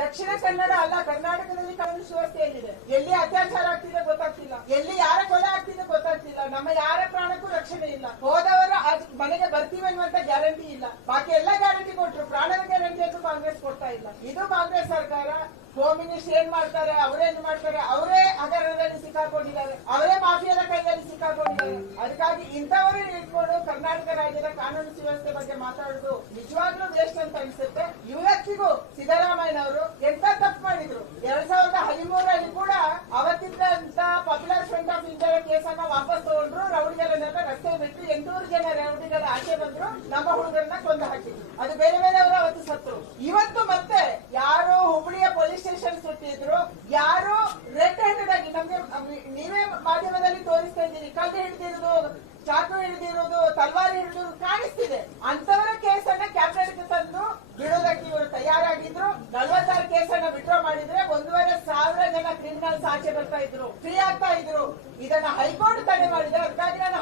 ದಕ್ಷಿಣ ಕನ್ನಡ ಅಲ್ಲ, ಕರ್ನಾಟಕದಲ್ಲಿ ಕಾನೂನು ಸುವ್ಯವಸ್ಥೆ ಏನಿದೆ? ಎಲ್ಲಿ ಅತ್ಯಾಚಾರ ಆಗ್ತಿದೆ ಗೊತ್ತಾಗ್ತಿಲ್ಲ. ಎಲ್ಲಿ ಯಾರ ಕೊಲೆ ಆಗ್ತಿದೆ ಗೊತ್ತಾಗ್ತಿಲ್ಲ. ನಮ್ಮ ಯಾರ ಪ್ರಾಣಕ್ಕೂ ರಕ್ಷಣೆ ಇಲ್ಲ. ಹೋದವರು ಮನೆಗೆ ಬರ್ತೀವಿ ಅನ್ನುವಂತ ಗ್ಯಾರಂಟಿ ಇಲ್ಲ. ಬಾಕಿ ಎಲ್ಲ ಗ್ಯಾರಂಟಿ ಕೊಟ್ರು. ಪ್ರಾಣದ ಗ್ಯಾರಂಟಿ ಅಂತೂ ಕಾಂಗ್ರೆಸ್ ಕೊಡ್ತಾ ಇಲ್ಲ. ಇದು ಕಾಂಗ್ರೆಸ್ ಸರ್ಕಾರ. ಹೋಮ್ ಮಿನಿಸ್ಟರ್ ಏನ್ ಮಾಡ್ತಾರೆ? ಅವರೇನ್ ಮಾಡ್ತಾರೆ? ಅವರೇ ಹಗರಣದಲ್ಲಿ ಸಿಕ್ಕಾಕೊಂಡಿದ್ದಾರೆ. ಅವರೇ ಮಾಫಿಯಾದ ಕೈಯಲ್ಲಿ ಸಿಕ್ಕಾಕೊಂಡಿದ್ದಾರೆ. ಅದಕ್ಕಾಗಿ ಇಂಥವರೇ ಇಟ್ಕೊಂಡು ಕರ್ನಾಟಕ ರಾಜ್ಯದ ಕಾನೂನು ಸುವ್ಯವಸ್ಥೆ ಬಗ್ಗೆ ಮಾತಾಡುದು ನಿಜವಾಗ್ಲೂ ಎಂಟೂರು ಜನ ಹುಡುಗರ ಆಚೆ ಬಂದ್ರು, ನಮ್ಮ ಹುಡುಗರನ್ನ ಕೊಂದು ಹಾಕಿದ್ರು. ಅದು ಬೇರೆ ಬೇರೆ ಅವತ್ತು ಸತ್ತು. ಇವತ್ತು ಮತ್ತೆ ಯಾರು ಹುಬ್ಳಿಯ ಪೊಲೀಸ್ ಸ್ಟೇಷನ್ ಸುಟ್ಟಿದ್ರು ಯಾರು ರೆಡ್ ಹ್ಯಾಂಡೆಡ್ ಆಗಿ, ನಮ್ಗೆ, ನೀವೇ ಮಾಧ್ಯಮದಲ್ಲಿ ತೋರಿಸ್ತಾ ಇದ್ದೀರಿ, ಕಲ್ಲು ಹಿಡಿದಿರೋದು, ಚಾಕು ಹಿಡಿದಿರೋದು, ತಲ್ವಾರ್ ಹಿಡಿದಿರೋದು ಕಾಣಿಸ್ತಿದೆ. ಅಂತವರ ಕೇಸನ್ನ ಕ್ಯಾಬಿನೆಟ್ಗೆ ತಂದು ಬಿಡೋದಕ್ಕೆ ಇವರು ತಯಾರಾಗಿದ್ರು. ನಲವತ್ತಾರು ಕೇಸನ್ನ ವಿಡ್ರಾ ಮಾಡಿದ್ರೆ ಒಂದೂವರೆ ಸಾವಿರ ಜನ ಕ್ರಿಮಿನಲ್ಸ್ ಆಚೆ ಬರ್ತಾ ಇದ್ರು ಫ್ರೀ ಆಗ್ತಾ ಇದ್ರು. ಇದನ್ನ ಹೈಕೋರ್ಟ್ ತಡೆ ಮಾಡಿದ್ರೆ ಅದಕ್ಕಾಗಿ ನಾನು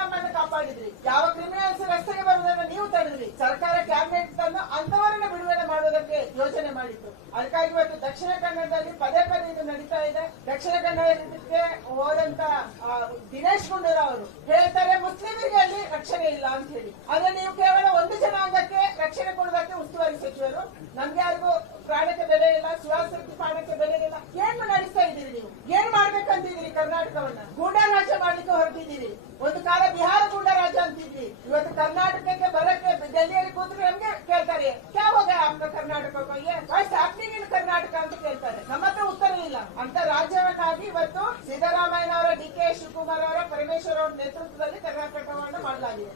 ನಮ್ಮನ್ನು ಕಾಪಾಡಿದ್ರಿ. ಯಾವ ಕ್ರಿಮಿನಲ್ಸ್ ರಸ್ತೆಗೆ ಬರುವುದನ್ನ ನೀವು ತಡೆದ್ರಿ. ಸರ್ಕಾರ ಕ್ಯಾಬಿನೆಟ್ ತಂದು ಅಂತವರನ್ನ ಬಿಡುಗಡೆ ಮಾಡೋದಕ್ಕೆ ಯೋಚನೆ ಮಾಡಿತ್ತು ಅದಕ್ಕಾಗಿ ಇವತ್ತು ದಕ್ಷಿಣ ಕನ್ನಡದಲ್ಲಿ ಪದೇ ಪದೇ ಇದು ನಡೀತಾ ಇದೆ. ದಕ್ಷಿಣ ಕನ್ನಡಕ್ಕೆ ಹೋದಂತ ದಿನೇಶ್ ಗುಂಡೂರಾವ್ ಅವರು ಹೇಳ್ತಾರೆ, ಮುಸ್ಲಿಮರಿಗೆ ಅಲ್ಲಿ ರಕ್ಷಣೆ ಇಲ್ಲ ಅಂತ ಹೇಳಿ. ಆದ್ರೆ ನೀವು ಕೇವಲ ಒಂದು ಜನಾಂಗಕ್ಕೆ ರಕ್ಷಣೆ ಕೊಡೋದಕ್ಕೆ ಉಸ್ತುವಾರಿ ಸಚಿವರು. ನಮ್ಗೆ ಯಾರಿಗೂ ಪ್ರಾಣಕ್ಕೆ ಬೆಲೆ ಇಲ್ಲ ಸುವಾಸಕ್ಕೆ ಪ್ರಾಣಕ್ಕೆ ಬೆಲೆ ಇಲ್ಲ. ಏನ್ ನಡೆಸ್ತಾ ಇದ್ದೀರಿ ನೀವು? ಏನ್ ಮಾಡ್ಬೇಕಂತಿದ್ದೀರಿ ಕರ್ನಾಟಕವನ್ನ? ಗೂಂಡಾ ಮಾಡ್ಲಿಕ್ಕೆ ಒಂದು ಕಾಲ ಬಿಹಾರ ಗುಂಡ ರಾಜ್ಯ ಅಂತಿದ್ವಿ ಇವತ್ತು ಕರ್ನಾಟಕಕ್ಕೆ ಬರಕ್ಕೆ ದೆಹಲಿಯಲ್ಲಿ ಕೂತ್ರೆ ನಮ್ಗೆ ಕೇಳ್ತಾರೆ? ಯಾವಾಗ ಅಂತ ಆಪ್ಕ ಕರ್ನಾಟಕ ಕೊಯ್ಯೆ ವಾಯ್ಸ್ ಹ್ಯಾಪ್ನಿಂಗ್ ಕರ್ನಾಟಕ ಅಂತ ಕೇಳ್ತಾರೆ. ನಮ್ಮ ಹತ್ರ ಉತ್ತರ ಇಲ್ಲ. ಅಂತ ರಾಜ್ಯವನ್ನಾಗಿ ಇವತ್ತು ಸಿದ್ದರಾಮಯ್ಯನವರ ಡಿ ಕೆ ಶಿವಕುಮಾರ್ ಅವರ ಪರಮೇಶ್ವರ ಅವರ ನೇತೃತ್ವದಲ್ಲಿ ಕರ್ನಾಟಕವನ್ನು ಮಾಡಲಾಗಿದೆ